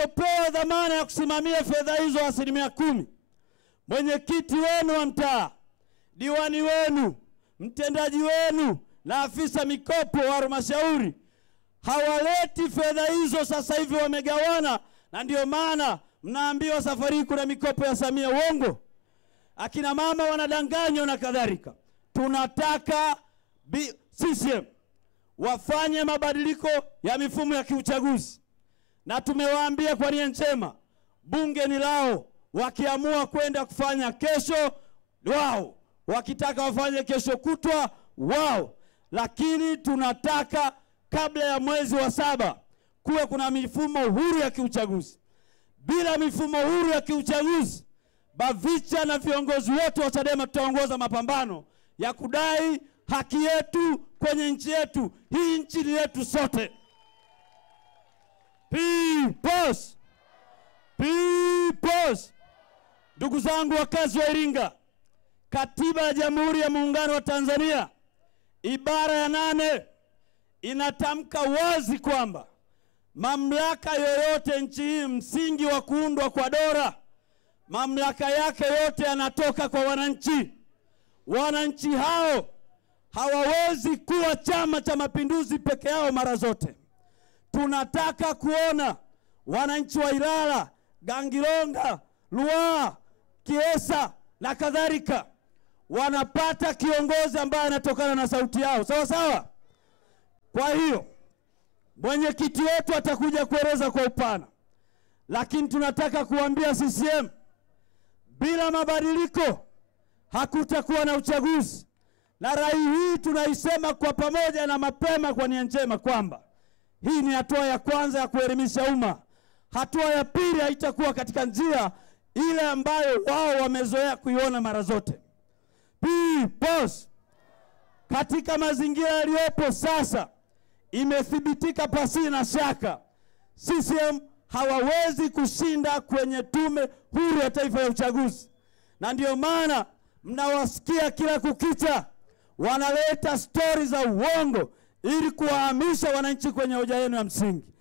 Pewa dhamana ya kusimamia fedha hizo 10%. Mwenyekiti wenu wa mtaa, diwani wenu, mtendaji wenu na afisa mikopo wa halmashauri hawaleti fedha hizo. Sasa hivi wamegawana, na ndio maana mnaambiwa safari kuna mikopo ya Samia. Uongo. Akina mama wanadanganywa na kadhalika. Tunataka CCM wafanye mabadiliko ya mifumo ya kiuchaguzi, na tumewaambia kwa nia njema, bunge ni lao. Wakiamua kwenda kufanya kesho wao, wakitaka wafanye kesho kutwa wao, lakini tunataka kabla ya mwezi wa 7 kuwe kuna mifumo huru ya kiuchaguzi. Bila mifumo huru ya kiuchaguzi, BAVICHA na viongozi wote wa Chadema tutaongoza mapambano ya kudai haki yetu kwenye nchi yetu. Hii nchi ni yetu sote. Peoples! Peoples! Ndugu zangu wakazi wa Iringa, Katiba ya Jamhuri ya Muungano wa Tanzania ibara ya 8 inatamka wazi kwamba mamlaka yoyote nchi hii, msingi wa kuundwa kwa dola, mamlaka yake yote yanatoka kwa wananchi. Wananchi hao hawawezi kuwa Chama cha Mapinduzi peke yao mara zote. Tunataka kuona wananchi wa Ilala, Gangilonga, Ruaha, Kiesa na kadhalika wanapata kiongozi ambaye anatokana na sauti yao. Sawa sawa? Kwa hiyo mwenyekiti wetu atakuja kueleza kwa upana, lakini tunataka kuambia CCM, bila mabadiliko hakutakuwa na uchaguzi. Na rai hii tunaisema kwa pamoja na mapema kwa nia njema kwamba hii ni hatua ya kwanza ya kuelimisha umma. Hatua ya pili haitakuwa katika njia ile ambayo wao wamezoea kuiona mara zote. Peoples, katika mazingira yaliyopo sasa, imethibitika pasi na shaka CCM hawawezi kushinda kwenye Tume Huru ya Taifa ya Uchaguzi. Na ndio maana mnawasikia kila kukicha wanaleta stori za uongo ili kuwahamisha wananchi kwenye hoja yenu ya msingi.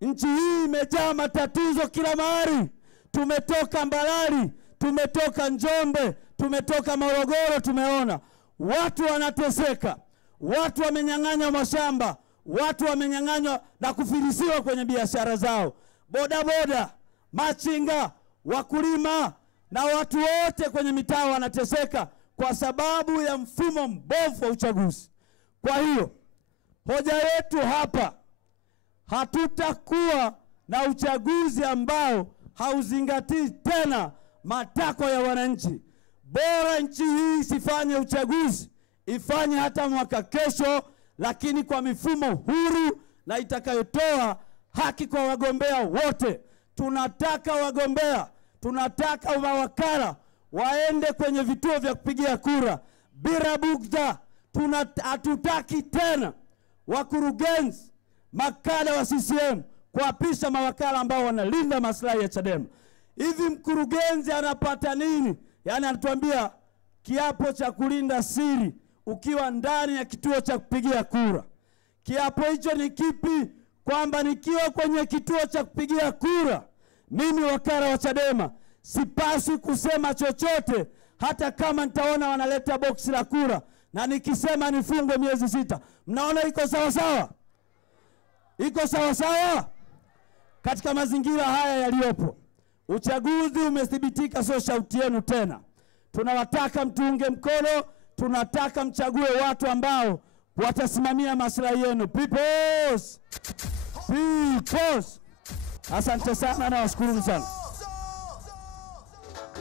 Nchi hii imejaa matatizo kila mahali. Tumetoka Mbalali, tumetoka Njombe, tumetoka Morogoro, tumeona watu wanateseka, watu wamenyang'anywa mashamba, watu wamenyang'anywa na kufilisiwa kwenye biashara zao. Bodaboda, machinga, wakulima na watu wote kwenye mitaa wanateseka kwa sababu ya mfumo mbovu wa uchaguzi. Kwa hiyo hoja yetu hapa, hatutakuwa na uchaguzi ambao hauzingatii tena matakwa ya wananchi. Bora nchi hii isifanye uchaguzi, ifanye hata mwaka kesho, lakini kwa mifumo huru na itakayotoa haki kwa wagombea wote. Tunataka wagombea, tunataka mawakala waende kwenye vituo vya kupigia kura bila bugdha. Hatutaki tena wakurugenzi, makada wa CCM kuapisha mawakala ambao wanalinda maslahi ya Chadema. Hivi mkurugenzi anapata nini? Yaani anatuambia kiapo cha kulinda siri ukiwa ndani ya kituo cha kupigia kura. Kiapo hicho ni kipi? Kwamba nikiwa kwenye kituo cha kupigia kura, mimi wakala wa Chadema sipaswi kusema chochote, hata kama nitaona wanaleta boksi la kura na nikisema nifungwe miezi 6. Mnaona iko sawa sawa? Iko sawa sawa? Katika mazingira haya yaliyopo, uchaguzi umethibitika, sio shauti yenu tena. Tunawataka mtuunge mkono, tunataka mchague watu ambao watasimamia maslahi yenu. Peoples! Peoples! Asante sana na washukuru sana.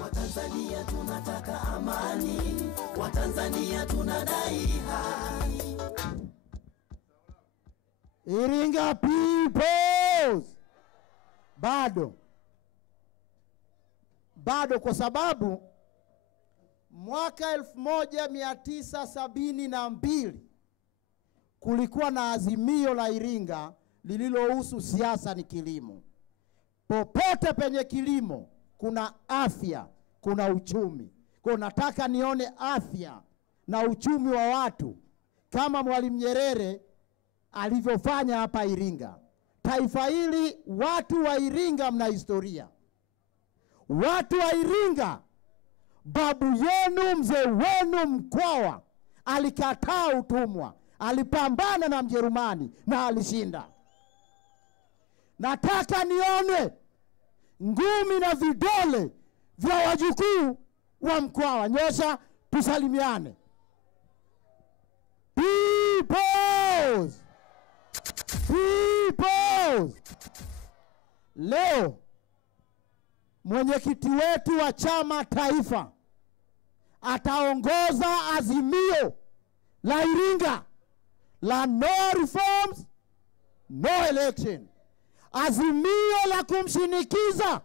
Watanzania tunataka amani, Watanzania tunadai haki. Iringa Peoples! Bado kwa sababu mwaka 1972 kulikuwa na azimio la Iringa lililohusu siasa ni kilimo. Popote penye kilimo kuna afya, kuna uchumi. Kwa nataka nione afya na uchumi wa watu kama Mwalimu Nyerere alivyofanya hapa Iringa. taifa hili, watu wa Iringa mna historia. Watu wa Iringa, babu yenu, mzee wenu Mkwawa alikataa utumwa, alipambana na Mjerumani na alishinda. Nataka nione ngumi na vidole vya wajukuu wa Mkwawa. Nyosha tusalimiane. Peoples! Peoples! Leo mwenyekiti wetu wa chama taifa ataongoza azimio la Iringa la no reforms, no election. Azimio la kumshinikiza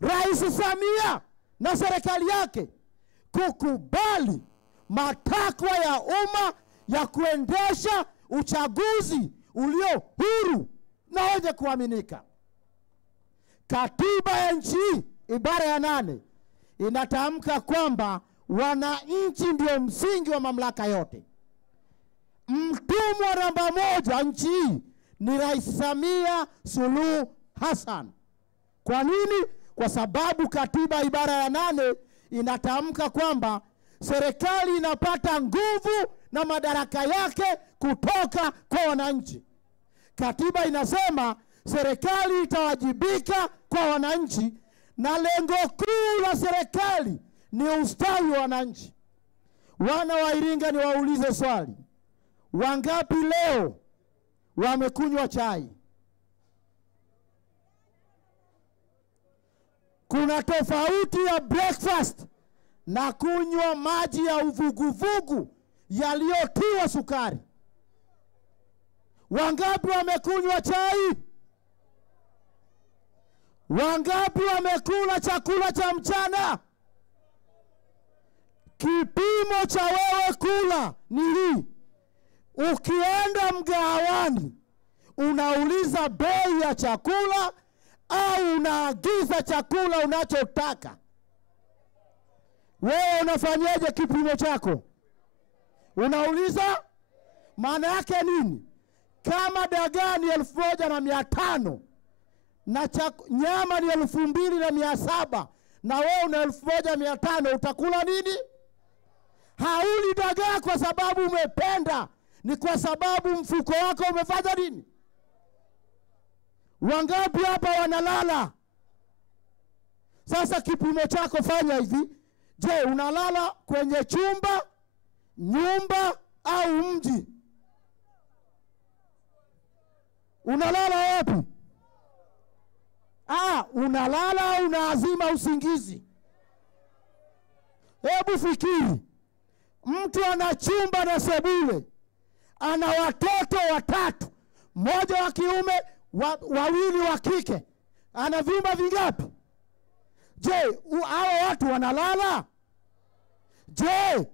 Rais Samia na serikali yake kukubali matakwa ya umma ya kuendesha uchaguzi ulio huru na wenye kuaminika. Katiba ya nchi ibara ya 8 inatamka kwamba wananchi ndio msingi wa mamlaka yote. Mtumwa namba 1 nchi hii ni Rais Samia Suluhu Hassan. Kwa nini? Kwa sababu katiba ibara ya 8 inatamka kwamba serikali inapata nguvu na madaraka yake kutoka kwa wananchi. Katiba inasema serikali itawajibika kwa wananchi na lengo kuu la serikali ni ustawi wa wananchi. Wana wa Iringa, niwaulize swali. Wangapi leo wamekunywa chai? Kuna tofauti ya breakfast na kunywa maji ya uvuguvugu yaliyotiwa sukari. Wangapi wamekunywa chai? Wangapi wamekula chakula cha mchana? Kipimo cha wewe kula ni hii. Ukienda mgahawani unauliza bei ya chakula au unaagiza chakula unachotaka? Wewe unafanyaje kipimo chako? Unauliza. Maana yake nini? Kama dagaa ni 1,500 na nyama ni 2,700 na wewe una 1,500, utakula nini? Hauli dagaa kwa sababu umependa, ni kwa sababu mfuko wako umefanya nini? Wangapi hapa wanalala? Sasa kipimo chako fanya hivi. Je, unalala kwenye chumba, nyumba au mji? Unalala wapi? Unalala au unaazima usingizi? Hebu fikiri. Mtu ana chumba na sebule, ana watoto 3, mmoja wa kiume, 2 wa kike. Ana vyumba vingapi? Je, hawa watu wanalala? Je,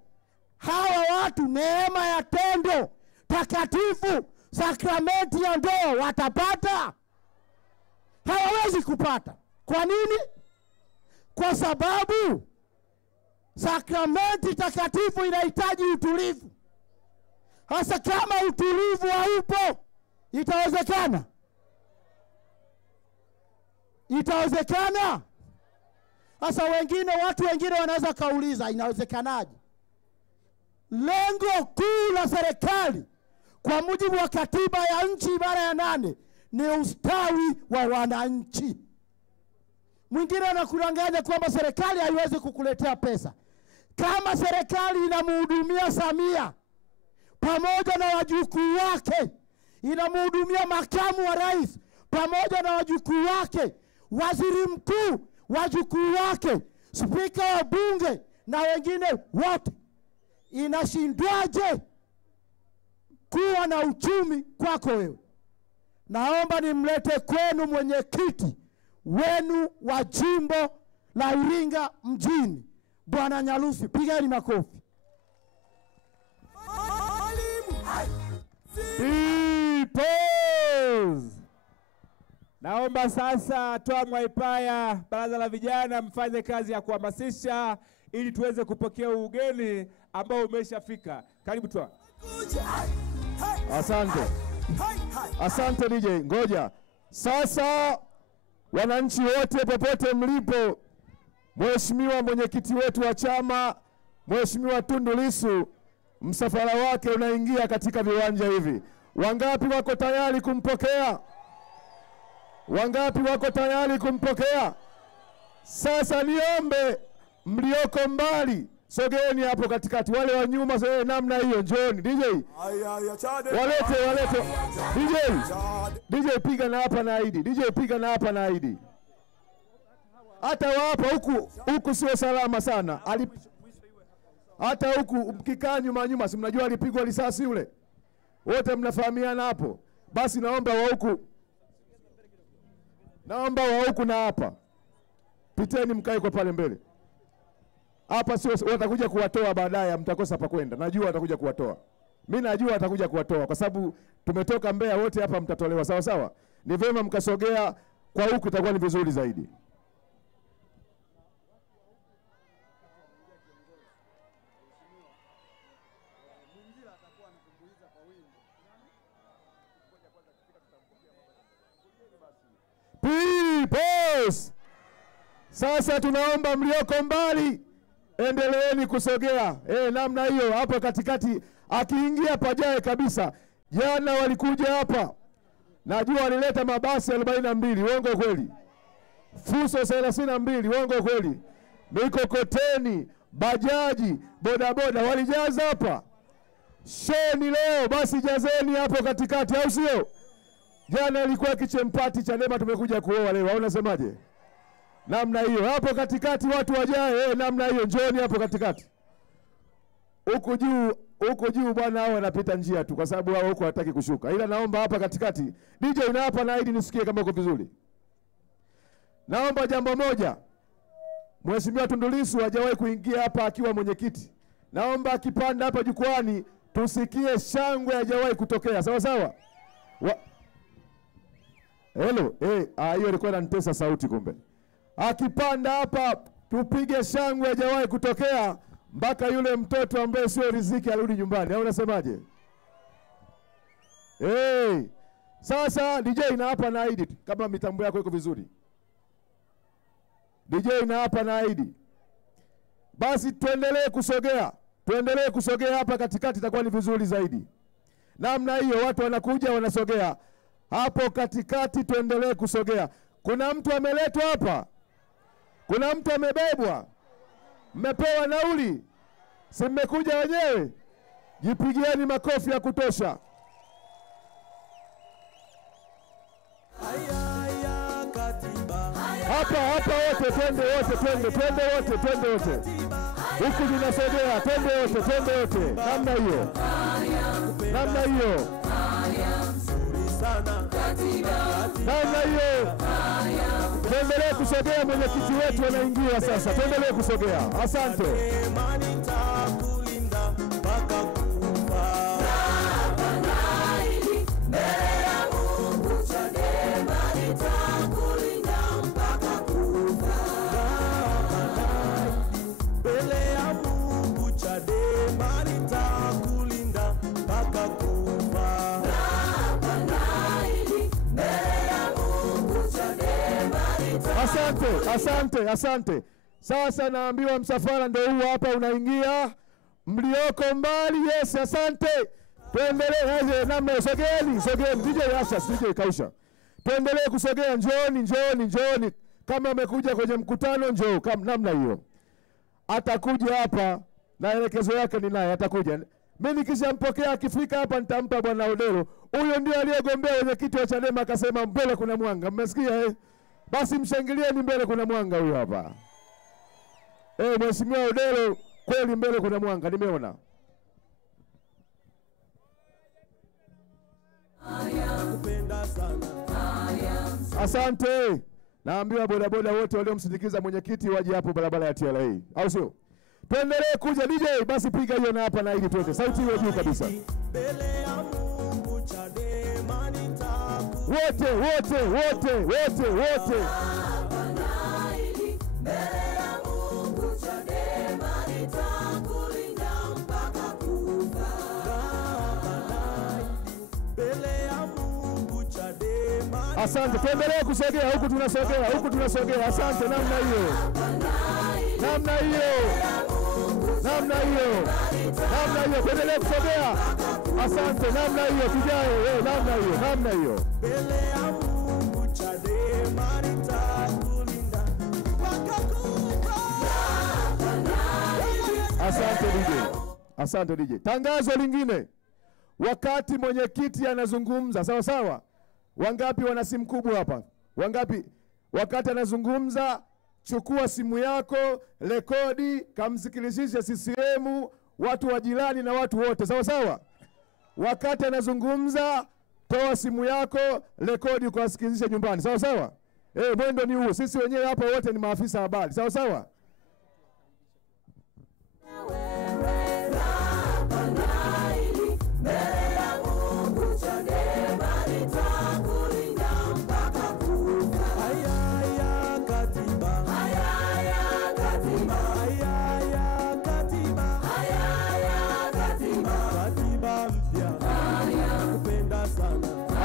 hawa watu neema ya tendo takatifu, sakramenti ya ndoa watapata? Hawawezi kupata. Kwa nini? Kwa sababu sakramenti takatifu inahitaji utulivu. Hasa kama utulivu haupo, itawezekana? Itawezekana? Hasa watu wengine wanaweza kauliza, inawezekanaje? Lengo kuu la serikali kwa mujibu wa katiba ya nchi ibara ya 8 ni ustawi wa wananchi. Mwingine anakudanganya kwamba serikali haiwezi kukuletea pesa. Kama serikali inamhudumia Samia pamoja na wajukuu wake, inamhudumia makamu wa rais pamoja na wajukuu wake, waziri mkuu wajukuu wake, spika wa bunge na wengine wote, inashindwaje kuwa na uchumi kwako wewe? Naomba nimlete kwenu mwenyekiti wenu wa jimbo la Iringa mjini, Bwana Nyalusi. Pigeni makofi. Peoples! Naomba sasa Toa Mwaipaya, baraza la vijana, mfanye kazi ya kuhamasisha ili tuweze kupokea ugeni ambao umeshafika. Karibu Toa. Asante. Asante DJ, ngoja. Sasa wananchi wote popote mlipo, Mheshimiwa mwenyekiti wetu wa chama, Mheshimiwa Tundu Lissu, msafara wake unaingia katika viwanja hivi. Wangapi wako tayari kumpokea? Wangapi wako tayari kumpokea? Sasa niombe mlioko mbali, sogeeni hapo katikati. Wale wa nyuma sasa namna hiyo, njooni DJ. Walete. DJ piga na hapa na ID. DJ piga na hapa na ID. Hata hapa huku sio salama sana. Hata huku mkikaa nyuma si mnajua alipigwa risasi yule. Wote mnafahamiana hapo. Basi naomba wa huku na hapa. Piteni mkae kwa pale mbele. Hapa sio watakuja kuwatoa baadaye, mtakosa pa kwenda. Najua watakuja kuwatoa. Mimi najua watakuja kuwatoa kwa sababu tumetoka Mbeya wote hapa mtatolewa. Sawa sawa? Ni vyema mkasogea kwa huku, itakuwa ni vizuri zaidi. Peoples! Sasa tunaomba mlioko mbali endeleeni kusogea. Namna hiyo hapo katikati, akiingia pajae kabisa. Jana walikuja hapa. Najua walileta mabasi 42, uongo kweli? Fuso 32, uongo kweli? Mikokoteni, bajaji, bodaboda walijaza hapa. Sheni leo basi jazeni hapo katikati, au sio? Jana ilikuwa kichempati Chadema, tumekuja kuoa leo. Au unasemaje? Namna hiyo hapo katikati watu wajae, namna hiyo njooni hapo katikati. Huko juu bwana, hao wanapita njia tu kwa sababu hao huko hataki kushuka. Ila naomba hapa katikati, DJ una hapa na ID nisikie kama uko vizuri. Naomba jambo moja. Mheshimiwa Tundu Lissu hajawahi kuingia hapa akiwa mwenyekiti. Naomba akipanda hapa jukwani tusikie shangwe, hajawahi kutokea. Sawa sawa? Hello, hiyo ilikuwa inanitesa sauti kumbe. Akipanda hapa tupige shangwe, hajawahi kutokea mpaka yule mtoto ambaye sio riziki arudi nyumbani. Au unasemaje? Sasa DJ na hapa na ID kama mitambo yako iko vizuri. DJ na hapa na ID. Basi tuendelee kusogea hapa katikati, itakuwa ni vizuri zaidi. Namna hiyo watu wanakuja wanasogea. Hapo katikati tuendelee kusogea. Kuna mtu ameletwa hapa? Kuna mtu amebebwa? Mmepewa nauli? Si mmekuja wenyewe? Jipigieni makofi ya kutosha. Hapa wote twende wote. Huku tunasogea, twende wote. Namna hiyo. Namna hiyo. Tuendelee kusogea, mwenyekiti wetu anaingia sasa. Tuendelee kusogea. Asante. Asante. Sasa naambiwa msafara ndio huu hapa unaingia. Mlioko mbali, yes, asante. Tuendelee namna sogeeni. DJ Asha, DJ kausha. Tuendelee kusogea, njooni. Kama umekuja kwenye mkutano njoo kama namna hiyo. Atakuja hapa na elekezo yake ni naye atakuja. Mimi nikishampokea akifika hapa nitampa bwana Odero. Huyo ndio aliyegombea wenyekiti wa Chadema akasema mbele kuna mwanga. Mmesikia Basi mshangilieni, mbele kuna mwanga huyo hapa. Mheshimiwa Odero, kweli mbele kuna mwanga, nimeona. Asante. Naambiwa bodaboda wote waliomsindikiza mwenyekiti waje hapo barabara ya TRA. Au sio? Tuendelee kuja DJ, basi piga hiyo na hapa na ili twende. Sauti iwe juu kabisa. Wote. Mbele ya Asante, tuendelee kusogea huku, tunasogea huku, tunasogea. Asante, namna hiyo, namna hiyo, namna hiyo, namna hiyo, tuendelee kusogea. Asante, namna hiyo, tujae, namna hiyo, namna hiyo. Mbele ya Mungu Chadema nitakulinda mpaka kufa. Asante DJ. Asante DJ. Tangazo lingine. Wakati mwenyekiti anazungumza, sawa sawa? Wangapi wana simu kubwa hapa? Wangapi? Wakati anazungumza, chukua simu yako, rekodi, kamsikilizishe CCM, watu wa jirani na watu wote, sawa sawa? Wakati anazungumza, toa simu yako, rekodi, kuwasikilizisha nyumbani, sawa sawa? Mwendo ni huo. Sisi wenyewe hapa wote ni maafisa habari, sawa sawa?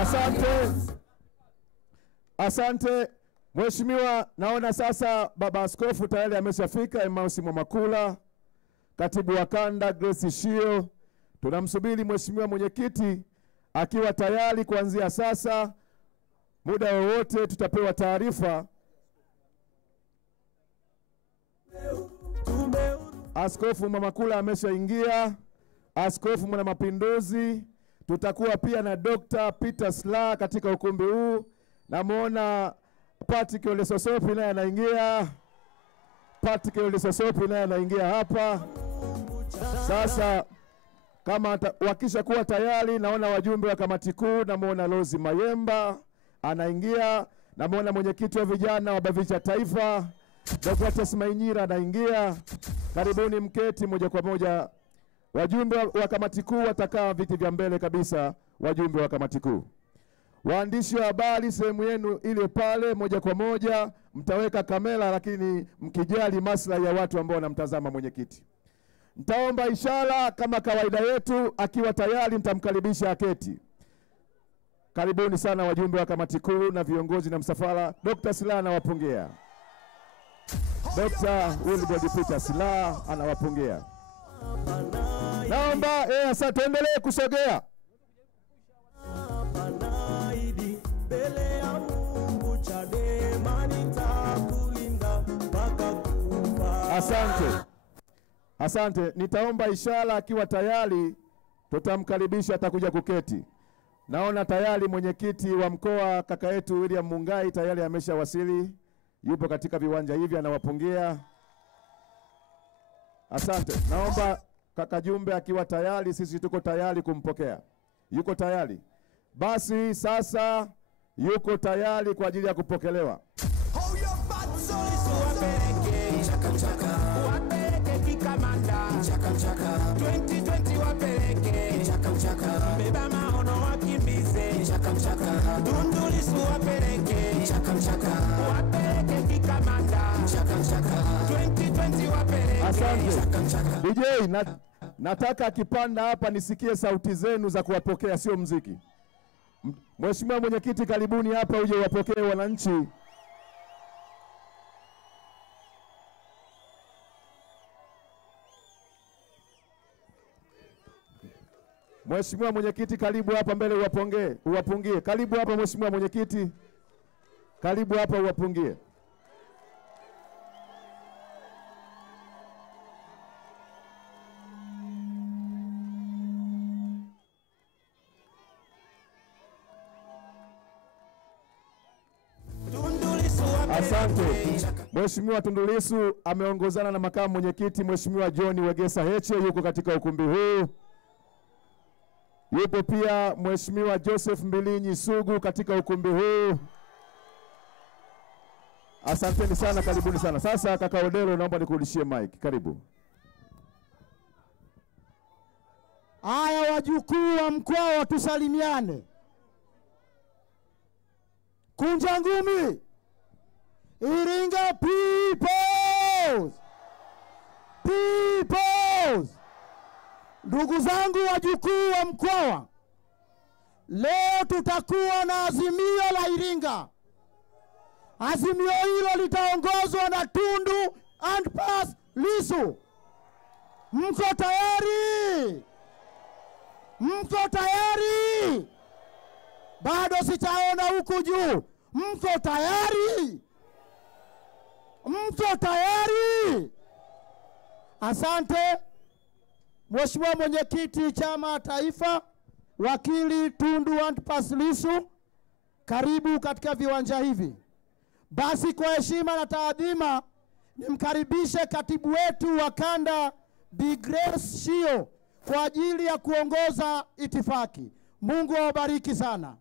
Asante. Asante. Mheshimiwa, naona sasa baba askofu tayari ameshafika, Emmaus Mwamakula, katibu wa kanda Grace Shio. Tunamsubiri mheshimiwa mwenyekiti akiwa tayari kuanzia sasa. Muda wowote tutapewa taarifa. Askofu Mwamakula ameshaingia. Askofu mwana mapinduzi. Tutakuwa pia na Dr. Peter Slaa katika ukumbi huu. Namuona Patrick Ole Sosopi naye anaingia. Patrick Ole Sosopi naye anaingia hapa. Sasa kama wakisha kuwa tayari, naona wajumbe wa kamati kuu, namuona Lozi Mayemba anaingia, namuona mwenyekiti wa vijana wa BAVICHA Taifa Dr. Mainyira anaingia. Karibuni mketi moja kwa moja. Wajumbe wa kamati kuu watakaa viti vya mbele kabisa, wajumbe wa kamati kuu. Waandishi wa habari, sehemu yenu ile pale moja kwa moja, mtaweka kamera lakini mkijali maslahi ya watu ambao wanamtazama mwenyekiti. Nitaomba ishara kama kawaida yetu, akiwa tayari nitamkaribisha aketi. Karibuni sana wajumbe wa kamati kuu na viongozi na msafara. Dr. Slaa anawapongea. Dr. Wilbrod Peter Slaa anawapongea. Naomba sasa tuendelee kusogea. Asante. Asante. Nitaomba ishara akiwa tayari, tutamkaribisha atakuja kuketi. Naona tayari mwenyekiti wa mkoa kaka yetu William Mungai tayari ameshawasili. Yupo katika viwanja hivi anawapongea. Asante. Naomba kaka Jumbe akiwa tayari, sisi tuko tayari kumpokea. Yuko tayari? Basi sasa yuko tayari kwa ajili ya kupokelewa. Asante. DJ, nataka akipanda hapa nisikie sauti zenu za kuwapokea, sio mziki. Mheshimiwa mwenyekiti, karibuni hapa uje wapokee wananchi. Mheshimiwa mwenyekiti, karibu hapa mbele uwapungie. Karibu hapa mheshimiwa mwenyekiti. Karibu hapa uwapungie. Asante. Mheshimiwa Tundu Lissu ameongozana na makamu mwenyekiti Mheshimiwa John Wegesa Heche, yuko katika ukumbi huu. Yupo pia Mheshimiwa Joseph Mbilinyi Sugu katika ukumbi huu. Asanteni sana, karibuni sana. Sasa kaka Odero, naomba nikurudishie mic. Karibu. Haya, wajukuu wa mkoa watusalimiane. Kunja ngumi. Iringa peoples. Peoples. Ndugu zangu wajukuu wa mkoa, leo tutakuwa na azimio la Iringa. Azimio hilo litaongozwa na Tundu Antipas Lissu. Mko tayari? Mko tayari? Bado sijaona huku juu. Mko tayari? Mko tayari? Asante. Mheshimiwa Mwenyekiti Chama Taifa, Wakili Tundu Antipas Lissu, karibu katika viwanja hivi. Basi kwa heshima na taadhima nimkaribishe katibu wetu wa kanda Bi Grace Shio kwa ajili ya kuongoza itifaki. Mungu awabariki sana.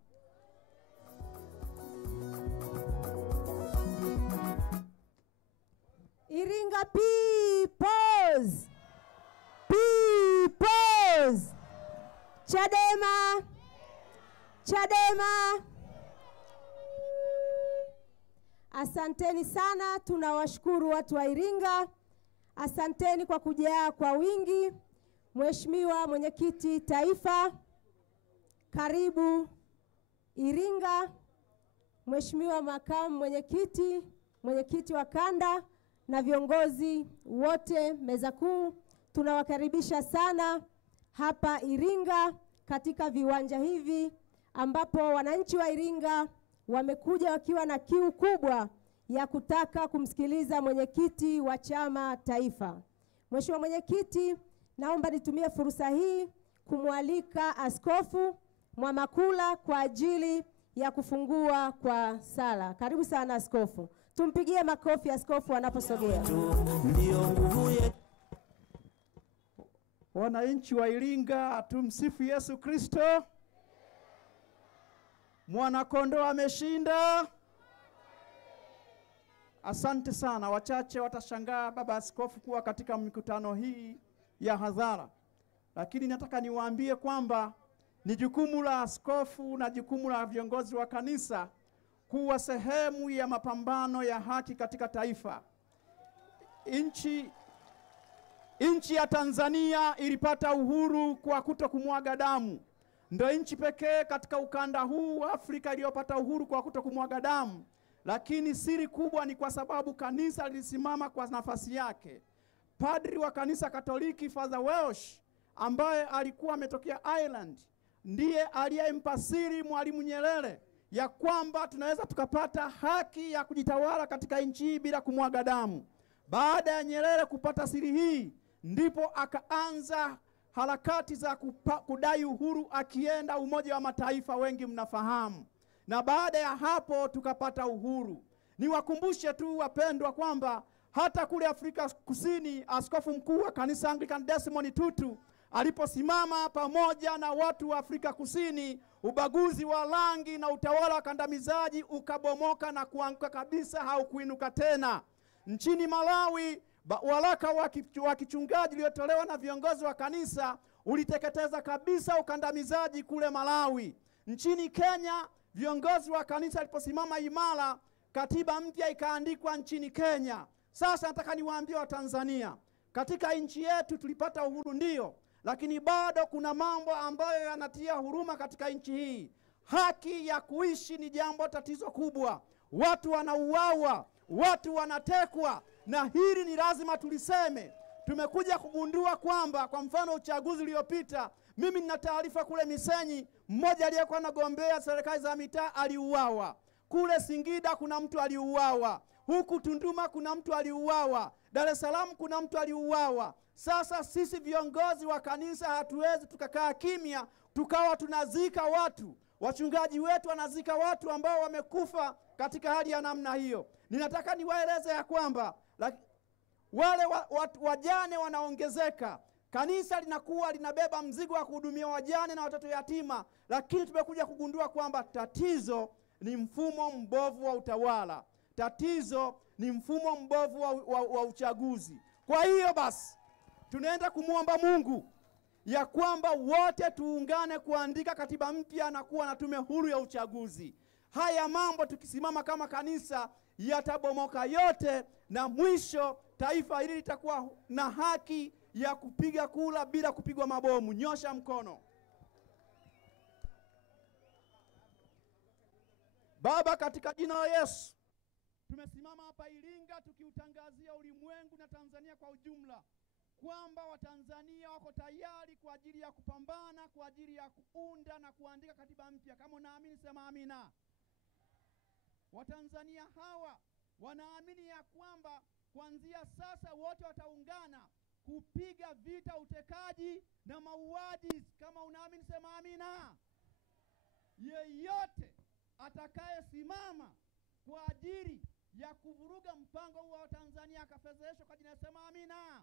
Iringa peoples! Peoples! Chadema! Chadema! Asanteni sana, tunawashukuru watu wa Iringa. Asanteni kwa kujaa kwa wingi. Mheshimiwa Mwenyekiti Taifa, karibu Iringa. Mheshimiwa Makamu Mwenyekiti, Mwenyekiti wa Kanda na viongozi wote meza kuu, tunawakaribisha sana hapa Iringa katika viwanja hivi ambapo wananchi wa Iringa wamekuja wakiwa na kiu kubwa ya kutaka kumsikiliza mwenyekiti wa chama taifa. Mheshimiwa Mwenyekiti, naomba nitumie fursa hii kumwalika Askofu Mwamakula kwa ajili ya kufungua kwa sala. Karibu sana Askofu. Tumpigie makofi Askofu anaposogea. Wananchi wa Iringa, tumsifu Yesu Kristo. Mwanakondoo ameshinda. Asante sana. Wachache watashangaa baba askofu kuwa katika mikutano hii ya hadhara, lakini nataka niwaambie kwamba ni jukumu la askofu na jukumu la viongozi wa kanisa kuwa sehemu ya mapambano ya haki katika taifa. Nchi ya Tanzania ilipata uhuru kwa kutokumwaga damu. Ndio nchi pekee katika ukanda huu wa Afrika iliyopata uhuru kwa kutokumwaga damu. Lakini siri kubwa ni kwa sababu kanisa lilisimama kwa nafasi yake. Padri wa kanisa Katoliki Father Welsh, ambaye alikuwa ametokea Ireland, ndiye aliyempa siri Mwalimu Nyerere ya kwamba tunaweza tukapata haki ya kujitawala katika nchi hii bila kumwaga damu. Baada ya Nyerere kupata siri hii, ndipo akaanza harakati za kudai uhuru akienda Umoja wa Mataifa, wengi mnafahamu. Na baada ya hapo tukapata uhuru. Niwakumbushe tu wapendwa kwamba hata kule Afrika Kusini askofu mkuu wa kanisa Anglican Desmond Tutu aliposimama pamoja na watu wa Afrika Kusini, ubaguzi wa rangi na utawala wa kandamizaji ukabomoka na kuanguka kabisa, haukuinuka tena. Nchini Malawi, waraka wa kichungaji uliotolewa na viongozi wa kanisa uliteketeza kabisa ukandamizaji kule Malawi. Nchini Kenya, viongozi wa kanisa waliposimama imara, katiba mpya ikaandikwa nchini Kenya. Sasa nataka niwaambie wa Tanzania, katika nchi yetu tulipata uhuru ndio, lakini bado kuna mambo ambayo yanatia huruma katika nchi hii. Haki ya kuishi ni jambo tatizo kubwa. Watu wanauawa, watu wanatekwa, na hili ni lazima tuliseme. Tumekuja kugundua kwamba kwa mfano uchaguzi uliopita, mimi nina taarifa kule Misenyi, mmoja aliyekuwa anagombea serikali za mitaa aliuawa. Kule Singida kuna mtu aliuawa. Huku Tunduma kuna mtu aliuawa. Dar es Salaam kuna mtu aliuawa. Sasa sisi viongozi wa kanisa hatuwezi tukakaa kimya tukawa tunazika watu. Wachungaji wetu wanazika watu ambao wamekufa katika hali ya namna hiyo. Ninataka niwaeleze ya kwamba wale wajane wanaongezeka. Kanisa linakuwa linabeba mzigo wa kuhudumia wajane na watoto yatima, lakini tumekuja kugundua kwamba tatizo ni mfumo mbovu wa utawala. Tatizo ni mfumo mbovu wa uchaguzi. Kwa hiyo basi tunaenda kumuomba Mungu ya kwamba wote tuungane kuandika katiba mpya na kuwa na tume huru ya uchaguzi. Haya mambo tukisimama kama kanisa yatabomoka yote, na mwisho taifa hili litakuwa na haki ya kupiga kura bila kupigwa mabomu. Nyosha mkono. Baba, katika jina la Yesu, tumesimama hapa Iringa tukiutangazia ulimwengu na Tanzania kwa ujumla kwamba Watanzania wako tayari kwa ajili ya kupambana, kwa ajili ya kuunda na kuandika katiba mpya. Kama unaamini sema amina. Watanzania hawa wanaamini ya kwamba kuanzia sasa wote wataungana kupiga vita utekaji na mauaji. Kama unaamini sema amina. Yeyote atakayesimama kwa ajili ya kuvuruga mpango huu wa Tanzania akafedheshwa kwa jina sema amina.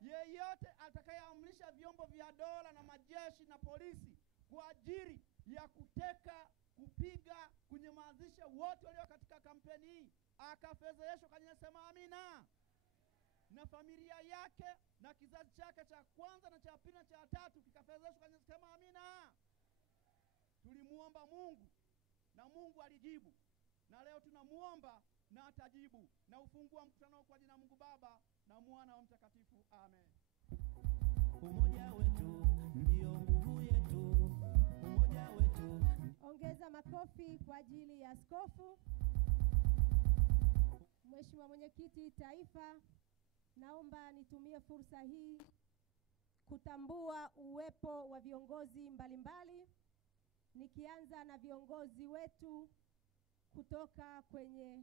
Yeyote atakayeamrisha vyombo vya dola na majeshi na polisi kwa ajili ya kuteka, kupiga, kunyamazisha wote walio katika kampeni hii akafedheshwa kwa jina sema amina. Na familia yake na kizazi chake cha kwanza na cha pili na cha tatu kikafedheshwa kwa jina sema amina. Tulimuomba Mungu na Mungu alijibu, na leo tunamuomba na atajibu, na ufungua mkutano kwa jina Mungu Baba na Mwana wa Mtakatifu. Amen. Umoja wetu ndio nguvu yetu. Umoja wetu. Ongeza makofi kwa ajili ya askofu. Mheshimiwa Mwenyekiti Taifa, naomba nitumie fursa hii kutambua uwepo wa viongozi mbalimbali, nikianza na viongozi wetu kutoka kwenye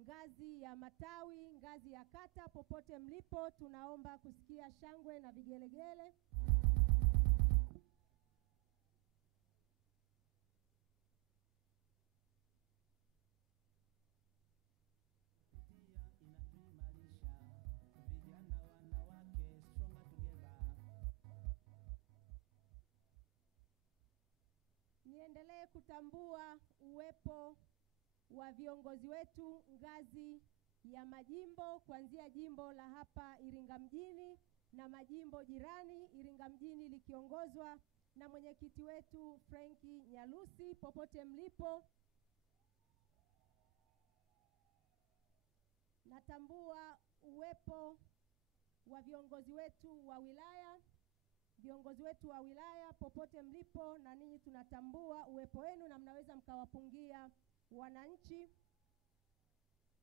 ngazi ya matawi, ngazi ya kata. Popote mlipo, tunaomba kusikia shangwe na vigelegele. Niendelee kutambua uwepo wa viongozi wetu ngazi ya majimbo, kuanzia jimbo la hapa Iringa mjini na majimbo jirani, Iringa mjini likiongozwa na mwenyekiti wetu Franki Nyalusi. Popote mlipo, natambua uwepo wa viongozi wetu wa wilaya. Viongozi wetu wa wilaya, popote mlipo, na ninyi tunatambua uwepo wenu na mnaweza mkawapungia wananchi.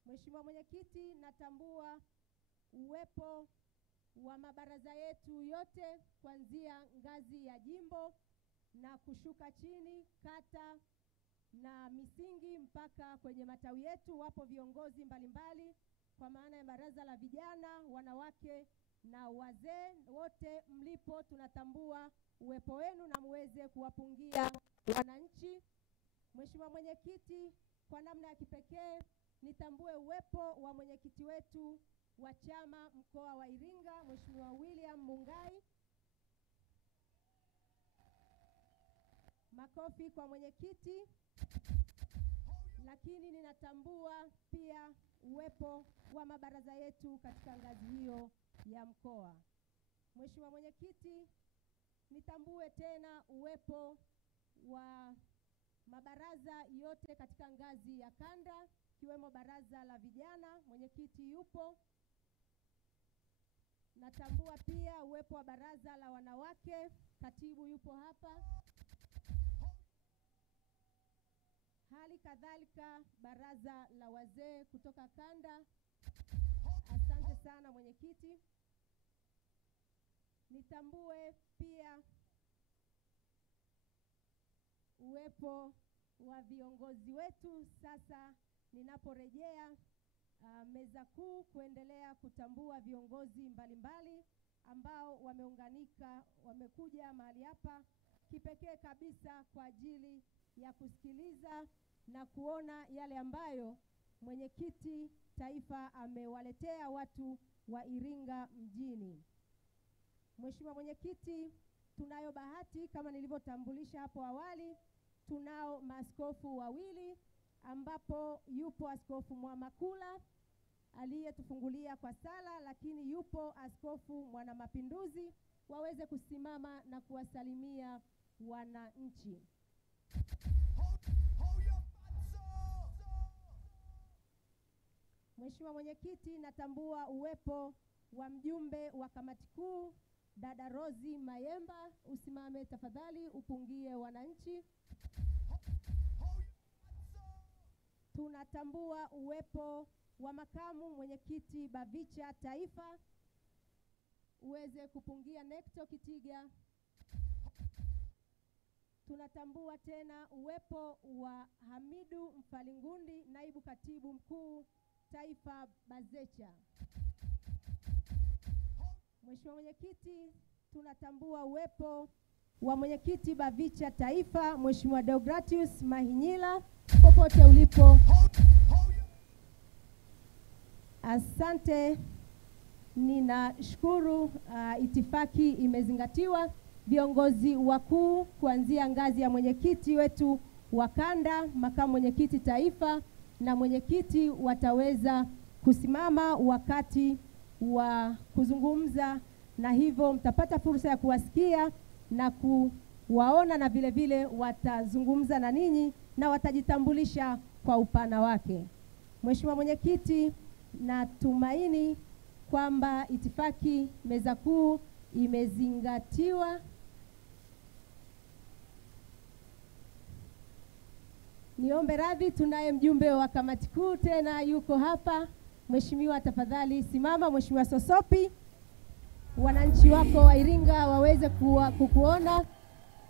Mheshimiwa Mwenyekiti, natambua uwepo wa mabaraza yetu yote kuanzia ngazi ya jimbo na kushuka chini, kata na misingi mpaka kwenye matawi yetu. Wapo viongozi mbalimbali kwa maana ya baraza la vijana, wanawake na wazee. Wote mlipo tunatambua uwepo wenu na muweze kuwapungia wananchi. Mheshimiwa Mwenyekiti, kwa namna ya kipekee nitambue uwepo wa mwenyekiti wetu wa chama mkoa wa Iringa, Mheshimiwa William Mungai. Makofi kwa mwenyekiti. Lakini ninatambua pia uwepo wa mabaraza yetu katika ngazi hiyo ya mkoa. Mheshimiwa Mwenyekiti, nitambue tena uwepo wa mabaraza yote katika ngazi ya kanda, kiwemo baraza la vijana, mwenyekiti yupo. Natambua pia uwepo wa baraza la wanawake, katibu yupo hapa. Hali kadhalika baraza la wazee kutoka kanda. Asante sana mwenyekiti. Nitambue pia uwepo wa viongozi wetu. Sasa ninaporejea meza kuu kuendelea kutambua viongozi mbalimbali ambao wameunganika, wamekuja mahali hapa kipekee kabisa kwa ajili ya kusikiliza na kuona yale ambayo mwenyekiti taifa amewaletea watu wa Iringa mjini. Mheshimiwa Mwenyekiti, tunayo bahati kama nilivyotambulisha hapo awali, tunao maaskofu wawili, ambapo yupo Askofu Mwamakula aliyetufungulia kwa sala, lakini yupo Askofu Mwanamapinduzi. Waweze kusimama na kuwasalimia wananchi. Mheshimiwa Mwenyekiti, natambua uwepo wa mjumbe wa kamati kuu dada Rozi Mayemba. Usimame tafadhali upungie wananchi. tunatambua uwepo wa makamu mwenyekiti BAVICHA Taifa, uweze kupungia Nekto Kitiga. Tunatambua tena uwepo wa Hamidu Mfalingundi, naibu katibu mkuu Taifa BAZECHA. Mheshimiwa Mwenyekiti, tunatambua uwepo wa mwenyekiti BAVICHA Taifa, Mheshimiwa Deogratius Mahinyila, popote ulipo. Asante, ninashukuru. Itifaki imezingatiwa. Viongozi wakuu kuanzia ngazi ya mwenyekiti wetu wa kanda, makamu mwenyekiti taifa na mwenyekiti wataweza kusimama wakati wa kuzungumza, na hivyo mtapata fursa ya kuwasikia na kuwaona, na vile vile watazungumza na ninyi na watajitambulisha kwa upana wake. Mheshimiwa Mwenyekiti, natumaini kwamba itifaki meza kuu imezingatiwa. Niombe radhi, tunaye mjumbe wa kamati kuu tena yuko hapa. Mheshimiwa, tafadhali simama. Mheshimiwa Sosopi, wananchi wako wa Iringa waweze kukuona,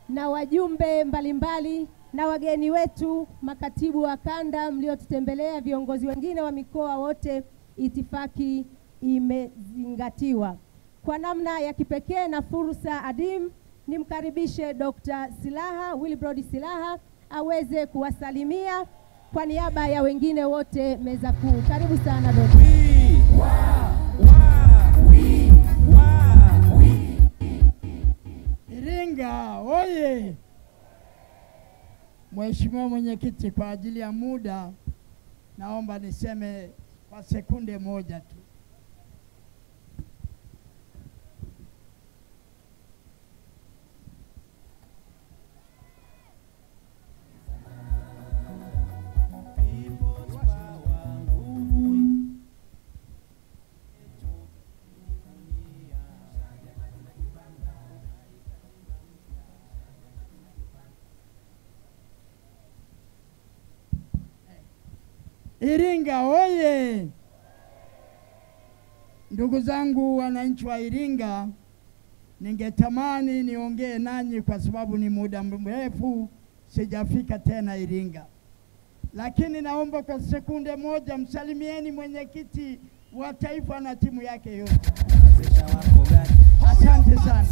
na wajumbe mbalimbali na wageni wetu, makatibu wa kanda mliotutembelea, viongozi wengine wa mikoa, wote itifaki imezingatiwa. Kwa namna ya kipekee na fursa adimu, nimkaribishe Dr. Silaha, Wilbrod Silaha, aweze kuwasalimia kwa niaba ya wengine wote meza kuu. Karibu sana Dr. Iringa oye! Mheshimiwa Mwenyekiti, kwa ajili ya muda naomba niseme kwa sekunde moja tu. Iringa oye! Ndugu zangu wananchi wa Iringa, ningetamani niongee nanyi kwa sababu ni muda mrefu sijafika tena Iringa. Lakini naomba kwa sekunde moja msalimieni mwenyekiti wa taifa na timu yake yote. Asante sana.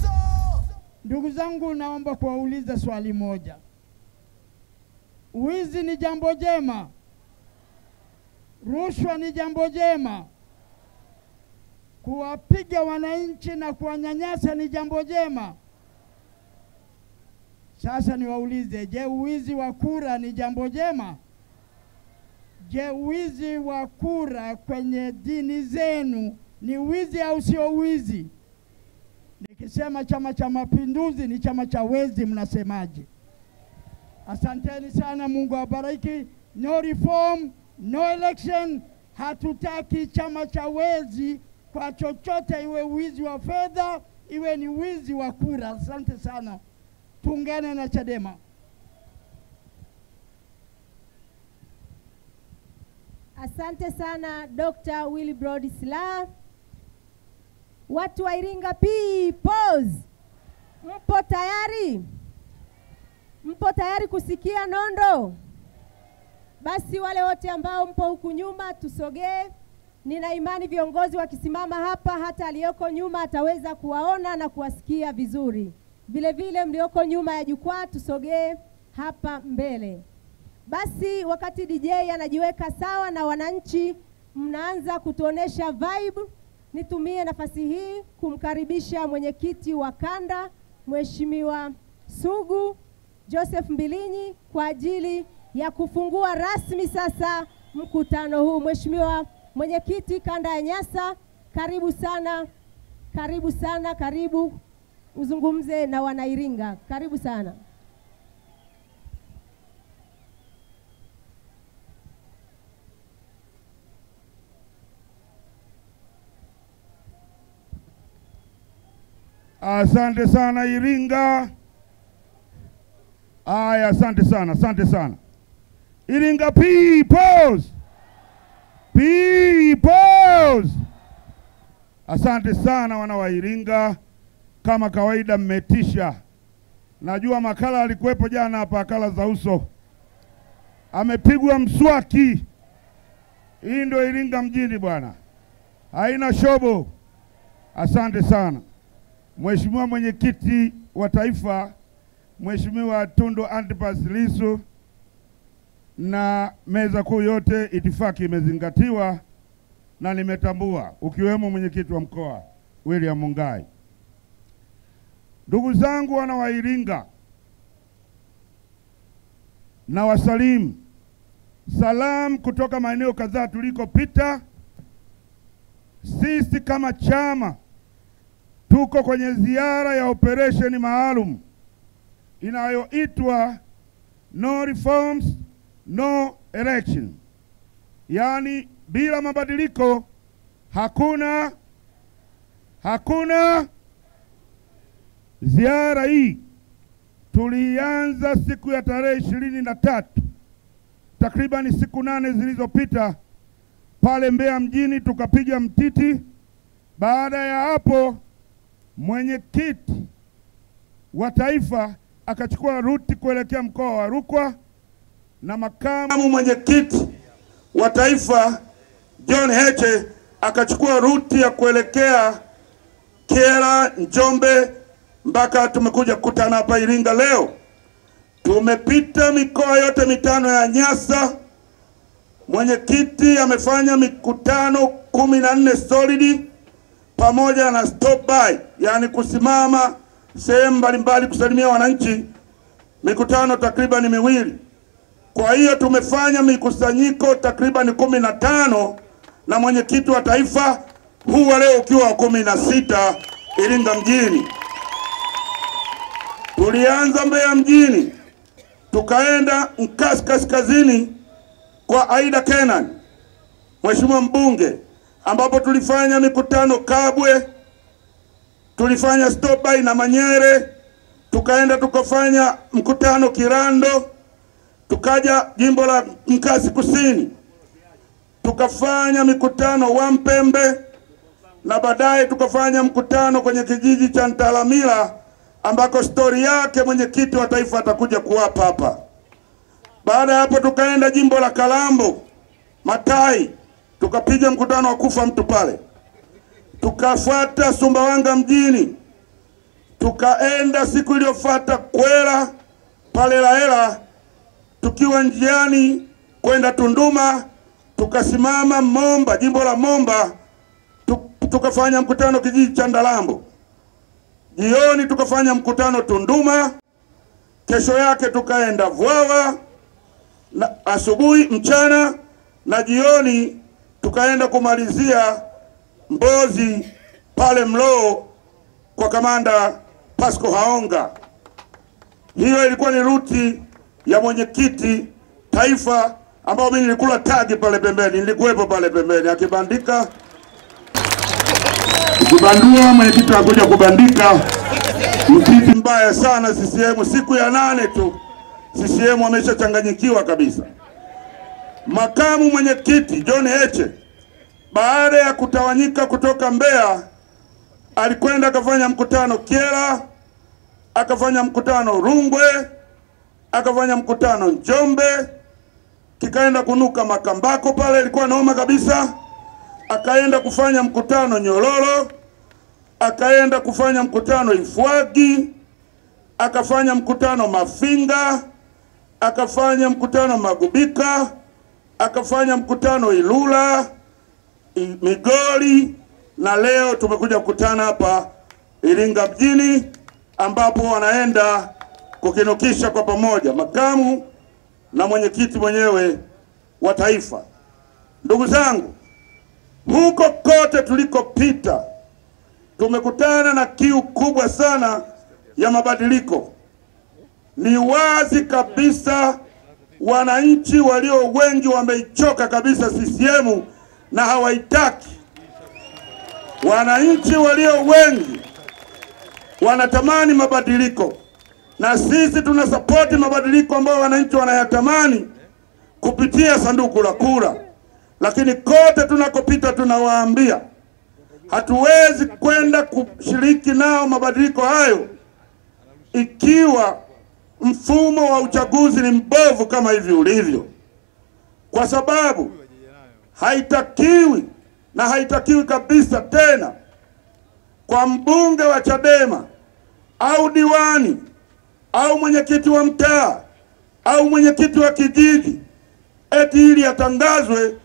Ndugu zangu, naomba kuwauliza swali moja. Wizi ni jambo jema? Rushwa ni jambo jema? Kuwapiga wananchi na kuwanyanyasa ni jambo jema? Sasa niwaulize, je, uwizi wa kura ni jambo jema? Je, uwizi wa kura kwenye dini zenu ni wizi au sio wizi? Nikisema Chama cha Mapinduzi ni chama cha wezi, mnasemaje? Asanteni sana, Mungu awabariki. No reform, no election. Hatutaki chama cha wezi kwa chochote, iwe wizi wa fedha, iwe ni wizi wa kura. Asante sana. Tuungane na Chadema. Asante sana Dr. Wilbrod Silaha. Watu wa Iringa peoples, mpo tayari? Mpo tayari kusikia nondo? Basi wale wote ambao mpo huku nyuma tusogee. Nina imani viongozi wakisimama hapa, hata aliyoko nyuma ataweza kuwaona na kuwasikia vizuri. Vile vile mlioko nyuma ya jukwaa tusogee hapa mbele. Basi wakati DJ anajiweka sawa na wananchi mnaanza kutuonesha vibe, nitumie nafasi hii kumkaribisha mwenyekiti wa kanda Mheshimiwa Sugu Joseph Mbilinyi kwa ajili ya kufungua rasmi sasa mkutano huu. Mheshimiwa mwenyekiti kanda ya Nyasa, karibu sana, karibu sana, karibu uzungumze na wanairinga. Karibu sana. Asante sana Iringa. Aya, asante sana, asante sana. Iringa peoples! Peoples! Asante sana wana wa Iringa, kama kawaida mmetisha. Najua Makala alikuwepo jana hapa, Akala za uso. Amepigwa mswaki. Hii ndio Iringa mjini bwana. Haina shobo. Asante sana. Mheshimiwa Mwenyekiti wa Taifa, Mheshimiwa Tundu Antipas Lissu, na meza kuu yote, itifaki imezingatiwa na nimetambua, ukiwemo mwenyekiti wa mkoa William Mungai. Ndugu zangu wana wa Iringa, na wasalimu salamu kutoka maeneo kadhaa tulikopita. Sisi kama chama tuko kwenye ziara ya operesheni maalum inayoitwa No Reforms, No Election. Yaani bila mabadiliko hakuna. Ziara hii tulianza siku ya tarehe 23, takribani siku 8 zilizopita pale Mbeya mjini, tukapiga mtiti. Baada ya hapo mwenyekiti wa taifa akachukua ruti kuelekea mkoa wa Rukwa, na makamu mwenyekiti wa taifa John Heche akachukua ruti ya kuelekea Kyela, Njombe, mpaka tumekuja kukutana hapa Iringa leo. Tumepita mikoa yote mitano ya Nyasa. Mwenyekiti amefanya mikutano 14 solid pamoja na stop by, yani kusimama sehemu mbalimbali kusalimia wananchi, mikutano takriban 2. Kwa hiyo tumefanya mikusanyiko takriban 15 na mwenyekiti wa taifa, huu leo ukiwa wa 16 Iringa mjini. Tulianza Mbeya mjini, tukaenda Nkasi kaskazini kwa Aida Kenan, mheshimiwa mbunge, ambapo tulifanya mikutano Kabwe, tulifanya stop by na Manyere, tukaenda tukafanya mkutano Kirando, tukaja jimbo la Nkasi kusini, tukafanya mikutano Wampembe, na baadaye tukafanya mkutano kwenye kijiji cha Ntalamila ambako stori yake mwenyekiti wa taifa atakuja kuwapa hapa. Baada ya hapo tukaenda jimbo la Kalambo, Matai, tukapiga mkutano wa kufa mtu pale. Tukafuata Sumbawanga mjini, tukaenda siku iliyofuata Kwela pale Lahela. Tukiwa njiani kwenda Tunduma, tukasimama Momba, jimbo la Momba, tukafanya mkutano kijiji cha Ndalambo. Jioni tukafanya mkutano Tunduma. Kesho yake tukaenda Vwawa, na asubuhi, mchana na jioni tukaenda kumalizia Mbozi pale Mloo kwa kamanda Pasco Haonga. Hiyo ilikuwa ni ruti ya mwenyekiti taifa, ambao mimi nilikula tagi pale pembeni, nilikuwepo pale pembeni akibandika. Kubandua mwenyekiti akuja kubandika mtiti mbaya sana CCM. Siku ya 8 tu CCM ameshachanganyikiwa kabisa. Makamu mwenyekiti John Heche baada ya kutawanyika kutoka Mbeya alikwenda akafanya mkutano Kyela, akafanya mkutano Rungwe, akafanya mkutano Njombe, kikaenda kunuka Makambako pale ilikuwa noma kabisa. Akaenda kufanya mkutano Nyororo, akaenda kufanya mkutano Ifwagi, akafanya mkutano Mafinga, akafanya mkutano Magubika, akafanya mkutano Ilula, Migori, na leo tumekuja kukutana hapa Iringa mjini ambapo wanaenda kukinukisha kwa pamoja makamu na mwenyekiti mwenyewe wa taifa. Ndugu zangu, huko kote tulikopita tumekutana na kiu kubwa sana ya mabadiliko. Ni wazi kabisa wananchi walio wengi wameichoka kabisa CCM na hawaitaki. Wananchi walio wengi wanatamani mabadiliko, na sisi tunasapoti mabadiliko ambayo wananchi wanayatamani, kupitia sanduku la kura, lakini kote tunakopita tunawaambia hatuwezi kwenda kushiriki nao mabadiliko hayo ikiwa mfumo wa uchaguzi ni mbovu kama hivi ulivyo, kwa sababu haitakiwi na haitakiwi kabisa tena kwa mbunge wa Chadema au diwani au mwenyekiti wa mtaa au mwenyekiti wa kijiji eti ili atangazwe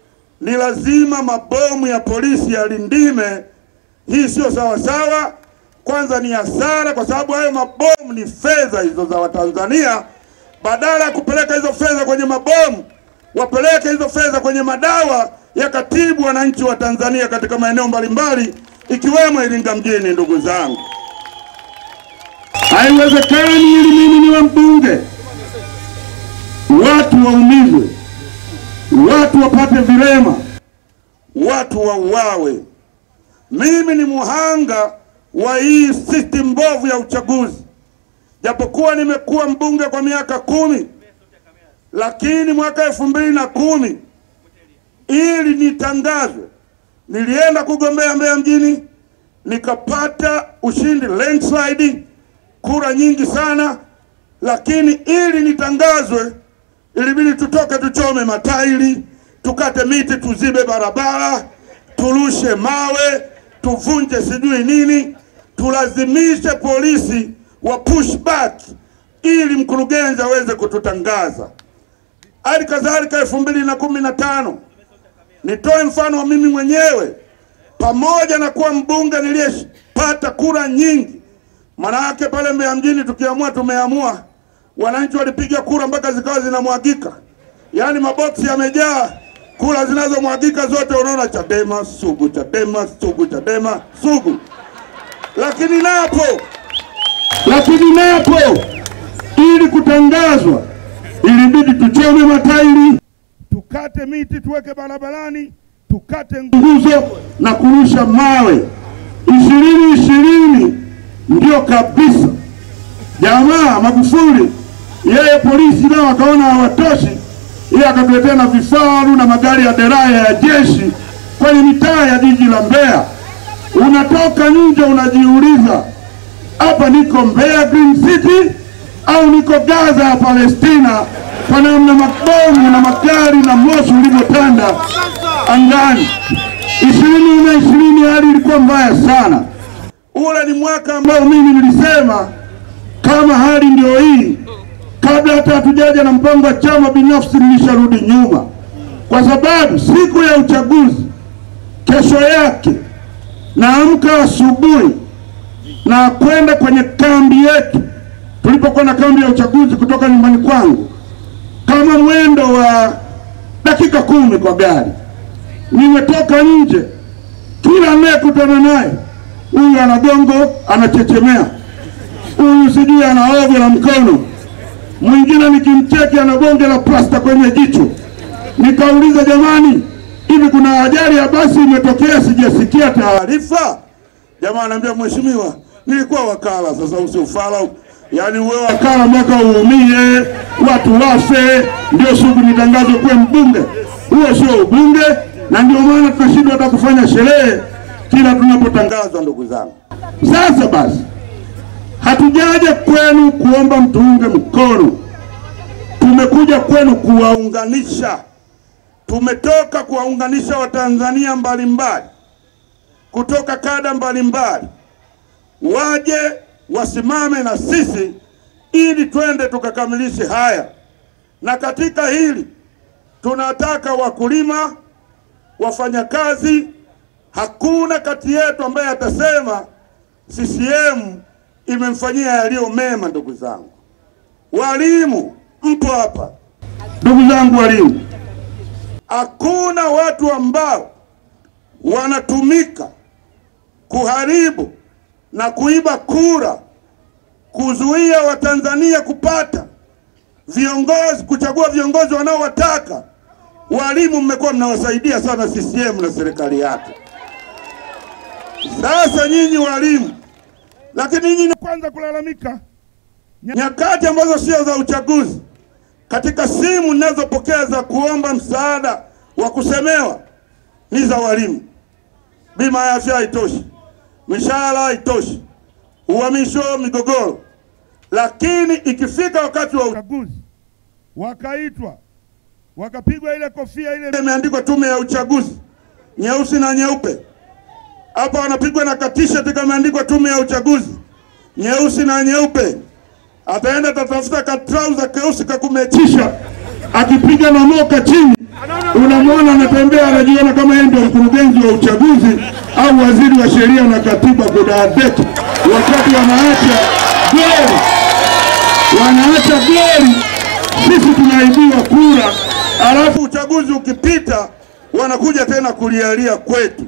ni lazima mabomu ya polisi yalindime. Hii sio sawa sawa. Kwanza ni hasara, kwa sababu hayo mabomu ni fedha hizo za Watanzania. Badala ya kupeleka hizo fedha kwenye mabomu, wapeleke hizo fedha kwenye madawa ya katibu wananchi wa Tanzania katika maeneo mbalimbali ikiwemo Iringa mjini. Ndugu zangu, haiwezekani ili mimi niwe mbunge watu waumizwe, watu wapate vilema, watu wauawe. Mimi ni muhanga wa hii system mbovu ya uchaguzi. Japokuwa nimekuwa mbunge kwa miaka 10, lakini mwaka 2010 ili nitangazwe nilienda kugombea Mbeya mjini, nikapata ushindi landslide, kura nyingi sana, lakini ili nitangazwe ilibidi tutoke tuchome matairi, tukate miti, tuzibe barabara, turushe mawe, tuvunje sijui nini, tulazimishe polisi wa push back ili mkurugenzi aweze kututangaza. Hali kadhalika 2015 nitoe mfano wa mimi mwenyewe, pamoja na kuwa mbunge niliyepata kura nyingi. Manake pale Mbeya mjini tukiamua tumeamua, wananchi walipiga kura mpaka zikawa zinamwagika. Yaani maboksi yamejaa, kura zinazomwagika zote unaona Chadema sugu, Chadema sugu, Chadema sugu. Lakini napo ili kutangazwa ilibidi tuchome matairi, tukate miti, tuweke barabarani, tukate nguzo na kurusha mawe. 2020 ndio kabisa jamaa Magufuli, yeye polisi nao akaona hawatoshi, yeye akatuletea na vifaru na magari ya deraya ya jeshi kwenye mitaa ya jiji la Mbeya. Unatoka nje unajiuliza, hapa niko Mbeya Green City au niko Gaza ya Palestina, kwa namna mabomu na magari na moshi ulivyotanda angani. 2020 hali ilikuwa mbaya sana. Ule ni mwaka ambao mimi nilisema kama hali ndio hii, kabla hata hatujaja na mpango wa chama binafsi nilisharudi nyuma, kwa sababu siku ya uchaguzi kesho yake naamka asubuhi na kwenda kwenye kambi yetu. Tulipokuwa na kambi ya uchaguzi kutoka nyumbani kwangu, kama mwendo wa dakika 10 kwa gari, nimetoka nje, kila anayekutana naye, huyu ana gongo anachechemea, huyu sijui ana ovyo la mkono, mwingine nikimcheki ana bonge la plasta kwenye jicho. Nikauliza, jamani, hivi kuna ajali ya basi imetokea? Sijasikia taarifa. Jamaa anambia, mheshimiwa, nilikuwa wakala. Sasa usiufala, yaani wewe wakala mpaka uumie, watu wafe, ndio shughuli nitangazwe kuwa mbunge? Huo sio ubunge, na ndio maana tunashindwa hata kufanya sherehe kila tunapotangazwa. Ndugu zangu, sasa basi, hatujaje kwenu kuomba mtuunge mkono, tumekuja kwenu kuwaunganisha. Tumetoka kuwaunganisha Watanzania mbalimbali kutoka kada mbalimbali, waje wasimame na sisi ili twende tukakamilishe haya. Na katika hili tunataka wakulima, wafanyakazi. Hakuna kati yetu ambaye atasema CCM imemfanyia yaliyo mema. Ndugu zangu walimu, mpo hapa. Ndugu zangu walimu, hakuna watu ambao wanatumika kuharibu na kuiba kura, kuzuia Watanzania kupata viongozi, kuchagua viongozi wanaowataka. Walimu mmekuwa mnawasaidia sana CCM na serikali yake. Sasa nyinyi walimu, lakini nyinyi kwanza kulalamika nyakati ambazo sio za uchaguzi, katika simu ninazopokea za kuomba msaada wa kusemewa ni za walimu. Bima ya afya haitoshi, mishahara haitoshi, uhamisho, migogoro. Lakini ikifika wakati wa uchaguzi, wakaitwa, wakapigwa ile kofia ile imeandikwa tume ya uchaguzi, nyeusi na nyeupe. Hapa wanapigwa na t-shirt kama imeandikwa tume ya uchaguzi, nyeusi na nyeupe. Ataenda tatafuta ka trouser keusi kakumechisha, akipiga na moka chini, unamwona anatembea, anajiona kama yeye ndio mkurugenzi wa uchaguzi au waziri wa sheria na katiba kudadeki, wakati wanaacha goli, sisi tunaibiwa kura. Alafu uchaguzi ukipita wanakuja tena kulialia kwetu.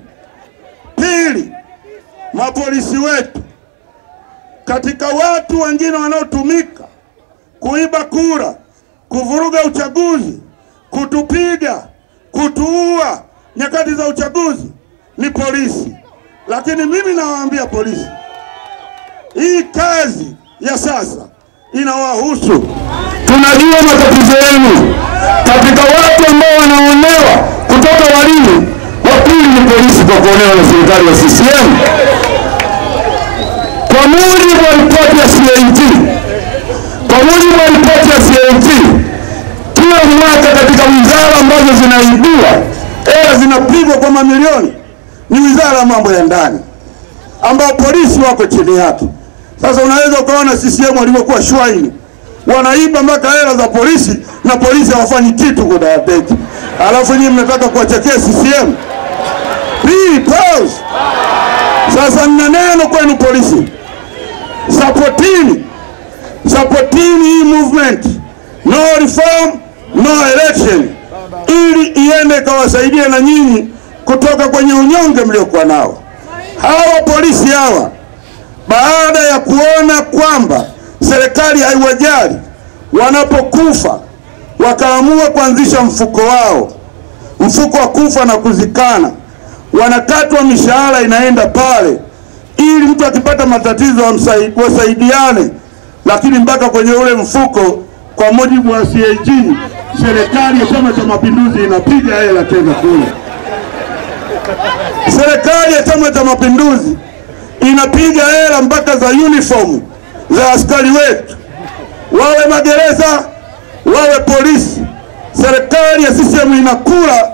Pili, mapolisi wetu katika watu wengine wanaotumika kuiba kura, kuvuruga uchaguzi, kutupiga, kutuua nyakati za uchaguzi ni polisi. Lakini mimi nawaambia polisi, hii kazi ya sasa inawahusu. Tunajua matatizo yenu katika watu ambao wanaonewa kutoka walimu. Wa pili ni polisi kwa kuonewa na serikali ya CCM. Kwa mujibu wa ripoti ya CAG, kila mwaka katika wizara ambazo zinaibiwa, hela zinapigwa kwa mamilioni, ni wizara ya mambo ya ndani, ambao polisi wako chini yake. Sasa unaweza ukaona CCM walivyokuwa shwaini, wanaiba mpaka hela za polisi na polisi hawafanyi kitu kudadeki. Alafu nyinyi mnataka kuwachekea CCM. Pause. Sasa nina neno kwenu polisi. Supportini hii movement. No reform, no election. Ili iende kawasaidie na nyinyi kutoka kwenye unyonge mliokuwa nao. Hawa polisi hawa, baada ya kuona kwamba serikali haiwajali wanapokufa, wakaamua kuanzisha mfuko wao, mfuko wa kufa na kuzikana. Wanakatwa mishahara inaenda pale, ili mtu akipata matatizo wasaidiane. Lakini mpaka kwenye ule mfuko, kwa mujibu wa CAG, serikali ya Chama cha Mapinduzi inapiga hela tena kule. Serikali ya Chama cha Mapinduzi inapiga hela mpaka za uniform za askari wetu, wawe magereza, wawe polisi. Serikali ya CCM inakula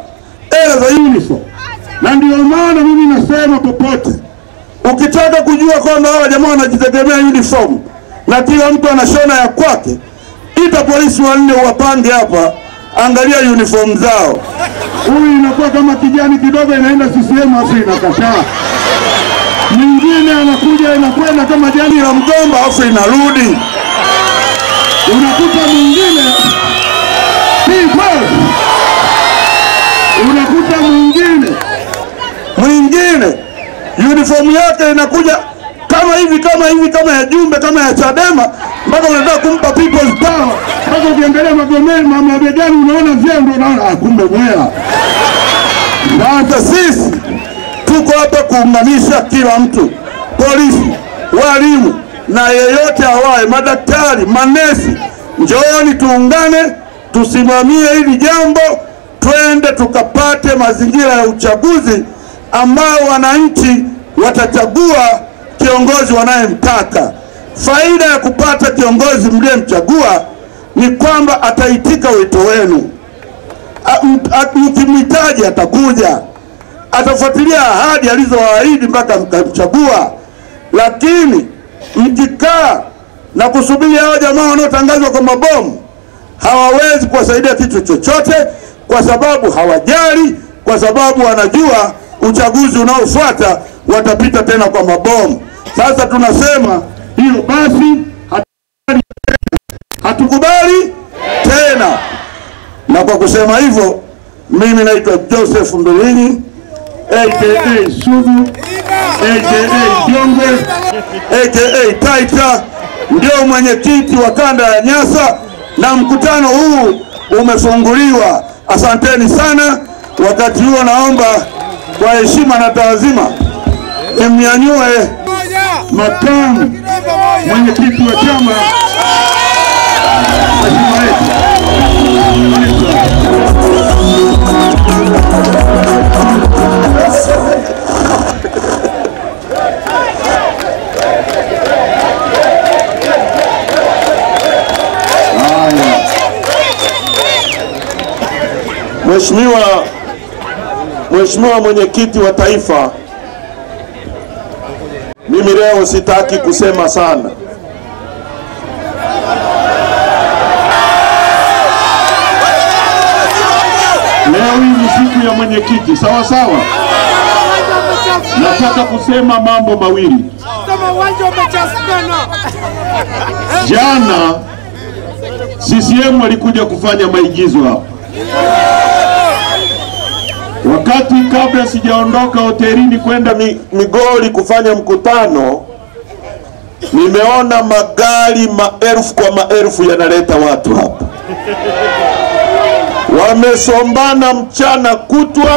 hela za uniform. Na ndio maana mimi nasema popote, ukitaka kujua kwamba hawa jamaa wanajitegemea uniform na kila mtu anashona ya kwake, ita polisi wanne uwapange hapa, angalia uniform zao. Huyu inakuwa kama kijani kidogo inaenda CCM afu inakataa. Mwingine anakuja inakwenda kama jani la mgomba afu inarudi. Unakuta mwingine uniform yake inakuja kama hivi kama ya Jumbe, kama ya Chadema, mpaka unataka kumpa people's power. Mpaka ukiangalia magomeni mabegani unaona vyendo, unaona kumbe mwela. Sasa sisi tuko hapa kuunganisha kila mtu, polisi, walimu na yeyote awaye, madaktari, manesi. Njooni tuungane, tusimamie hili jambo, twende tukapate mazingira ya uchaguzi ambao wananchi watachagua kiongozi wanayemtaka. Faida ya kupata kiongozi mliyemchagua ni kwamba ataitika wito wenu. Mkimhitaji atakuja, atafuatilia ahadi alizoahidi mpaka mkamchagua. Lakini mkikaa na kusubiri hao jamaa wanaotangazwa kwa mabomu, hawawezi kuwasaidia kitu chochote, kwa sababu hawajali, kwa sababu wanajua uchaguzi unaofuata watapita tena kwa mabomu. Sasa tunasema hiyo basi hatukubali tena. Na kwa kusema hivyo, mimi naitwa Joseph Mbilinyi aka Sugu aka Jombe aka Taita, ndio mwenyekiti wa kanda ya Nyasa, na mkutano huu umefunguliwa. Asanteni sana. Wakati huo naomba kwa heshima na taazima nimnyanyue makamu mwenyekiti wa chama. Heshima yetu. Mheshimiwa mwenyekiti wa taifa, mimi leo sitaki kusema sana. Leo hii ni siku ya mwenyekiti, sawa sawa. Nataka kusema mambo mawili. Jana CCM walikuja kufanya maigizo hapa. Wakati kabla sijaondoka hotelini kwenda Migori kufanya mkutano, nimeona magari maelfu kwa maelfu yanaleta watu hapa. Wamesombana mchana kutwa.